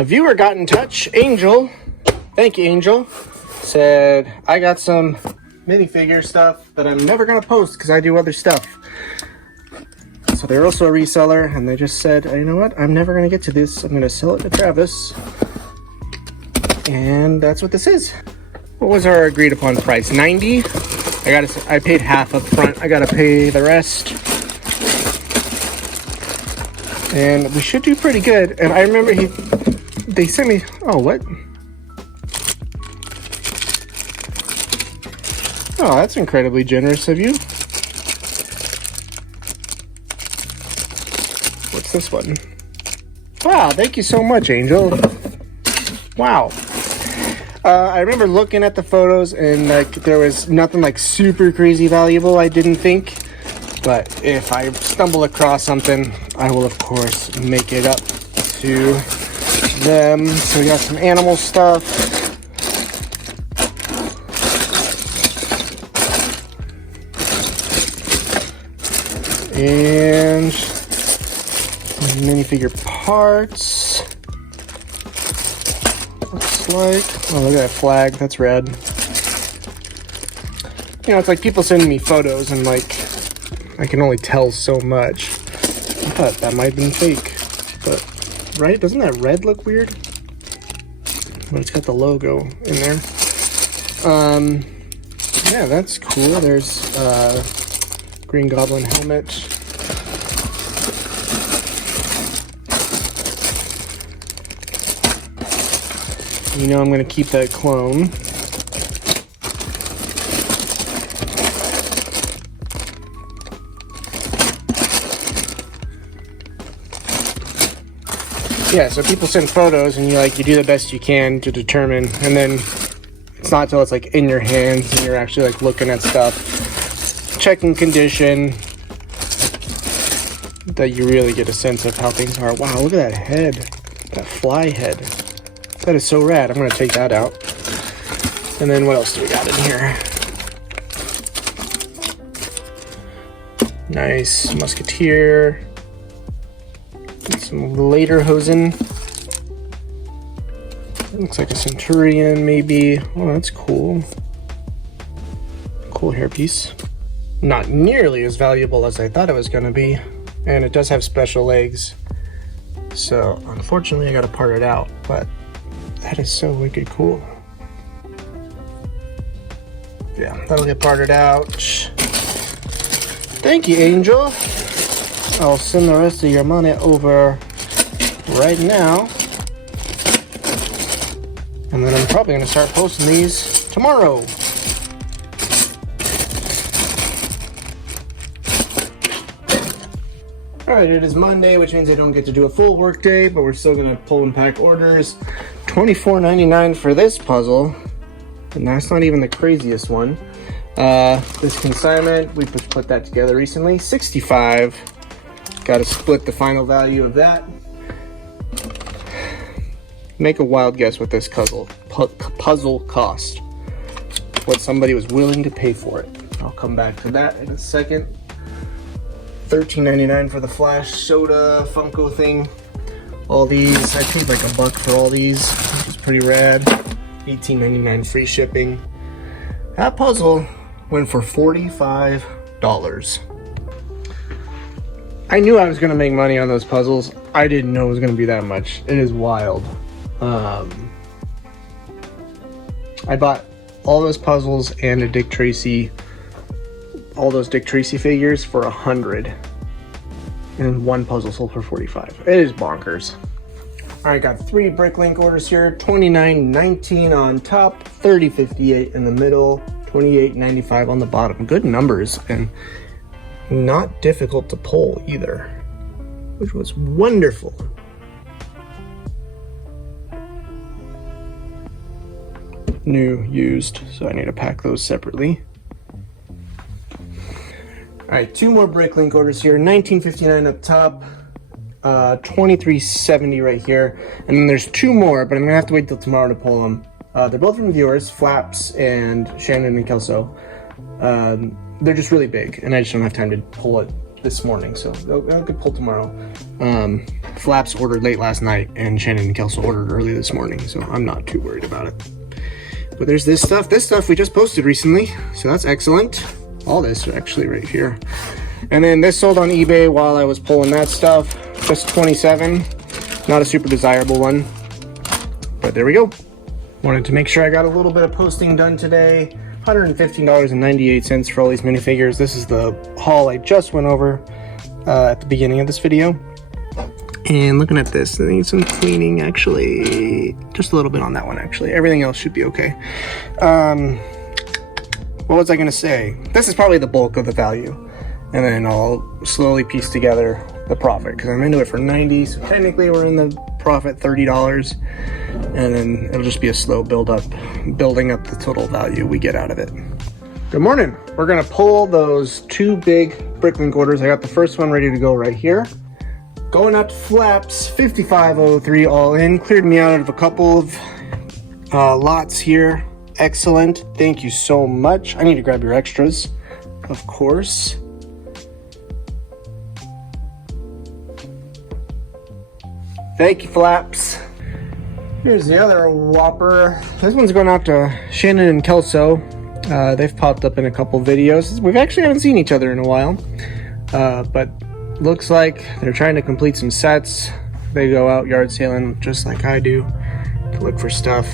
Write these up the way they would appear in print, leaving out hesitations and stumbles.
A viewer got in touch, Angel. Thank you, Angel. Said, I got some minifigure stuff that I'm never gonna post because I do other stuff. So they're also a reseller, and they just said, you know what? I'm never gonna get to this. I'm gonna sell it to Travis. And that's what this is. What was our agreed upon price? 90? I paid half up front. I gotta pay the rest. And we should do pretty good. And I remember they sent me, oh, what? Oh, that's incredibly generous of you. What's this one? Wow, thank you so much, Angel. Wow. I remember looking at the photos and like there was nothing like super crazy valuable, I didn't think. But if I stumble across something, I will of course make it up to them. So we got some animal stuff. And minifigure parts. Looks like, oh, look at that flag, that's red. You know, it's like people sending me photos and like, I can only tell so much. I thought that might have been fake, but, right? Doesn't that red look weird? But it's got the logo in there. Yeah, that's cool. There's Green Goblin helmet. You know I'm gonna keep that clone. Yeah, so people send photos and you do the best you can to determine, and then it's not till it's like in your hands and you're actually like looking at stuff, checking condition, that you really get a sense of how things are. Wow, look at that head, that fly head. That is so rad. I'm gonna take that out. And then what else do we got in here? Nice musketeer. Some lederhosen. Looks like a centurion, maybe. Oh, that's cool. Cool hairpiece. Not nearly as valuable as I thought it was gonna be. And it does have special legs. So, unfortunately, I gotta part it out. But that is so wicked cool. Yeah, that'll get parted out. Thank you, Angel. I'll send the rest of your money over right now. And then I'm probably going to start posting these tomorrow. Alright, it is Monday, which means I don't get to do a full work day, but we're still going to pull and pack orders. $24.99 for this puzzle. And that's not even the craziest one. This consignment, we just put that together recently. $65. Got to split the final value of that. Make a wild guess what this puzzle cost. What somebody was willing to pay for it. I'll come back to that in a second. $13.99 for the Flash Soda Funko thing. All these, I paid like $1 for all these, which is pretty rad. $18.99 free shipping. That puzzle went for $45. I knew I was going to make money on those puzzles. I didn't know it was going to be that much. It is wild. I bought all those puzzles and a Dick Tracy, all those Dick Tracy figures for $100. And one puzzle sold for $45. It is bonkers. All right, got 3 Bricklink orders here. $29.19 on top, $30.58 in the middle, $28.95 on the bottom. Good numbers and not difficult to pull either, which was wonderful. New, used, so I need to pack those separately. All right, 2 more Bricklink orders here. $19.59 up top, $23.70 right here, and then there's 2 more, but I'm gonna have to wait till tomorrow to pull them. They're both from viewers, Flaps and Shannon and Kelso. They're just really big, and I just don't have time to pull it this morning, so I'll get pulled tomorrow. flaps ordered late last night, and Shannon and Kelso ordered early this morning, so I'm not too worried about it. But there's this stuff. This stuff we just posted recently, so that's excellent. All this actually right here. And then this sold on eBay while I was pulling that stuff. Just 27. Not a super desirable one, but there we go. Wanted to make sure I got a little bit of posting done today. $115.98 for all these minifigures. This is the haul I just went over at the beginning of this video. And looking at this, I need some cleaning actually. Just a little bit on that one actually. Everything else should be okay. What was I gonna say? This is probably the bulk of the value. And then I'll slowly piece together the profit because I'm into it for 90, so technically we're in the profit $30, and then it'll just be a slow building up the total value we get out of it. Good morning. We're gonna pull those two big Bricklink orders. I got the first one ready to go right here. Going out to flaps, 5503 all in. Cleared me out of a couple of lots here. Excellent. Thank you so much. I need to grab your extras, of course. Thank you, flaps. Here's the other whopper. This one's going out to Shannon and Kelso. They've popped up in a couple videos. We actually haven't seen each other in a while, but looks like they're trying to complete some sets. They go out yard sailing just like I do to look for stuff.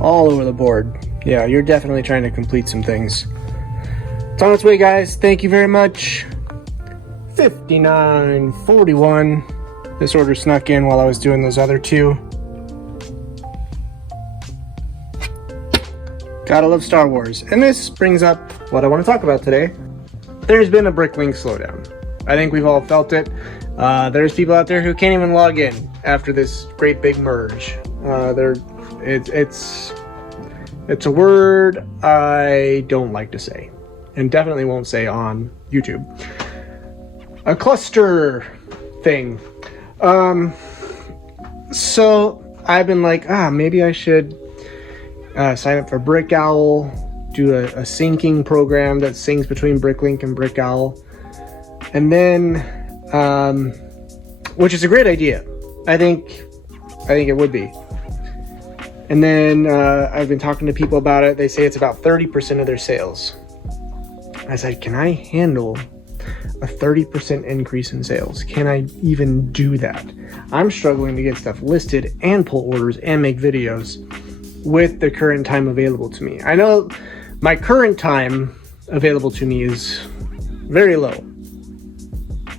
All over the board. Yeah, you're definitely trying to complete some things. It's on its way, guys. Thank you very much. $59.41. This order snuck in while I was doing those other two. Gotta love Star Wars. And this brings up what I want to talk about today. There's been a Bricklink slowdown. I think we've all felt it. There's people out there who can't even log in after this great big merge. It's a word I don't like to say, and definitely won't say on YouTube. A cluster thing. So I've been like, maybe I should sign up for Brickowl, do a syncing program that syncs between Bricklink and Brickowl, and then, which is a great idea. I think it would be. And then I've been talking to people about it. They say it's about 30% of their sales. I said, can I handle a 30% increase in sales? Can I even do that? I'm struggling to get stuff listed and pull orders and make videos with the current time available to me. I know my current time available to me is very low.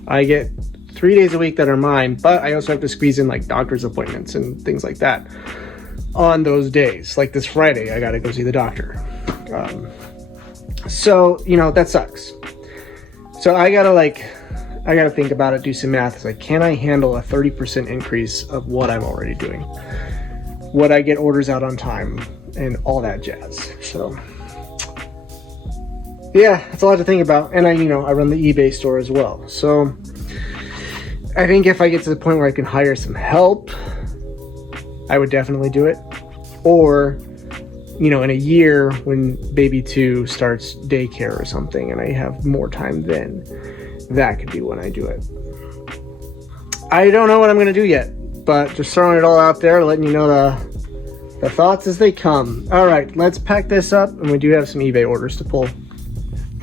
I get 3 days a week that are mine, but I also have to squeeze in like doctor's appointments and things like that on those days. Like this Friday, I gotta go see the doctor. So, that sucks. So I gotta think about it, do some math. It's like, can I handle a 30% increase of what I'm already doing? Would I get orders out on time and all that jazz? So yeah, it's a lot to think about. And I run the eBay store as well. So I think if I get to the point where I can hire some help, I would definitely do it. Or, in a year when baby 2 starts daycare or something and I have more time then, that could be when I do it. I don't know what I'm going to do yet, but just throwing it all out there, letting you know the thoughts as they come. All right, let's pack this up, and we do have some eBay orders to pull.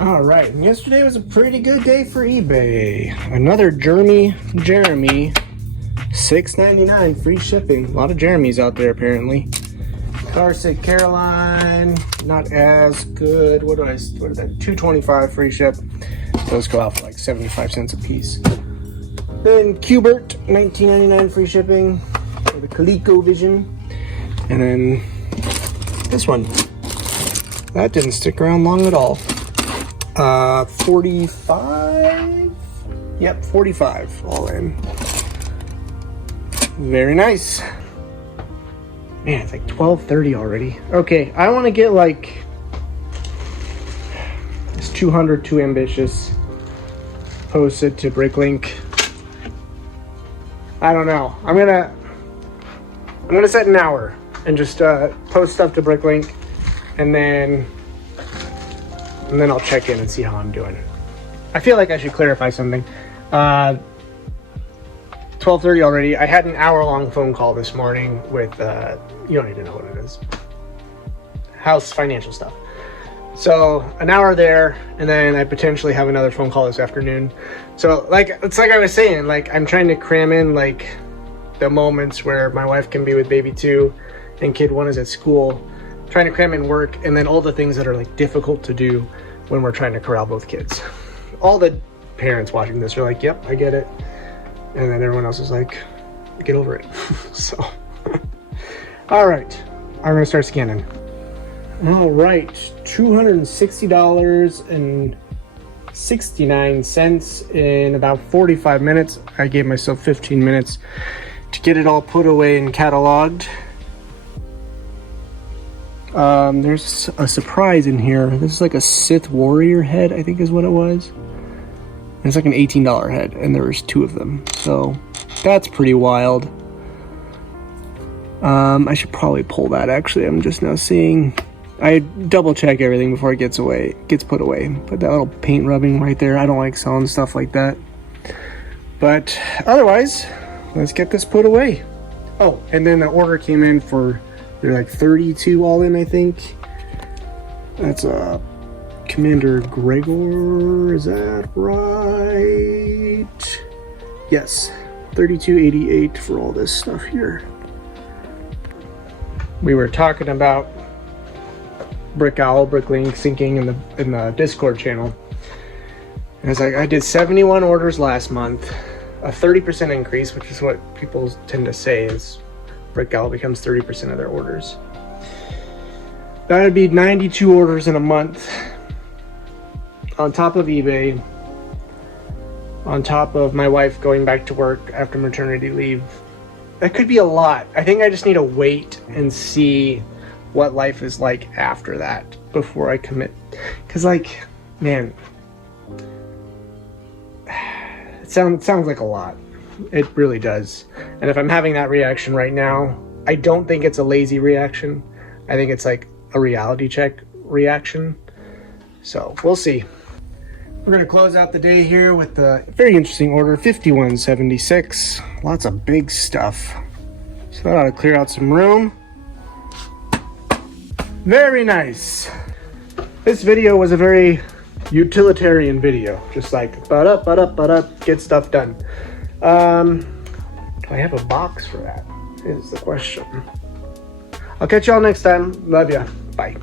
All right, and yesterday was a pretty good day for eBay. Another Jeremy, $6.99 free shipping. A lot of Jeremys out there apparently. Carsick Caroline, not as good. What is that? $2.25 free ship. Those go out for like 75 cents a piece. Then Qbert, $19.99 free shipping for the ColecoVision. And then this one. That didn't stick around long at all. 45? Yep, 45 all in. Very nice. Man, it's like 12:30 already. Okay, I want to get like this 200 Too Ambitious posted to Bricklink. I don't know. I'm gonna set an hour and just post stuff to Bricklink, and then and then I'll check in and see how I'm doing. I feel like I should clarify something. 12:30 already. I had an hour-long phone call this morning with, you don't even know what it is. House financial stuff. So an hour there, and then I potentially have another phone call this afternoon. So like, it's like I was saying, like I'm trying to cram in like the moments where my wife can be with baby 2 and kid 1 is at school, trying to cram in work, and then all the things that are like difficult to do when we're trying to corral both kids. All the parents watching this are like, yep, I get it. And then everyone else is like, get over it. So, all right, I'm gonna start scanning. All right, $260.69 in about 45 minutes. I gave myself 15 minutes to get it all put away and cataloged. There's a surprise in here. This is like a Sith warrior head, I think is what it was. And it's like an $18 head, and there was 2 of them. So that's pretty wild. I should probably pull that actually. I'm just now seeing. I double check everything before it gets put away. Put that little paint rubbing right there. I don't like selling stuff like that. But otherwise, let's get this put away. Oh, and then the order came in for, they're like 32 all in, I think. That's a Commander Gregor, is that right? Yes, 32.88 for all this stuff here. We were talking about Brickowl, Bricklink syncing in the Discord channel. And it's like, I did 71 orders last month, a 30% increase, which is what people tend to say is Brickowl becomes 30% of their orders. That would be 92 orders in a month, on top of eBay, on top of my wife going back to work after maternity leave. That could be a lot. I think I just need to wait and see what life is like after that before I commit. Because like, man, it sounds like a lot. It really does. And if I'm having that reaction right now, I don't think it's a lazy reaction. I think it's like a reality check reaction. So we'll see. We're gonna close out the day here with a very interesting order, 5176. Lots of big stuff. So that ought to clear out some room. Very nice. This video was a very utilitarian video. Just like, ba-da-ba-da-ba-da, get stuff done. Do I have a box for that? Is the question. I'll catch y'all next time. Love ya. Bye.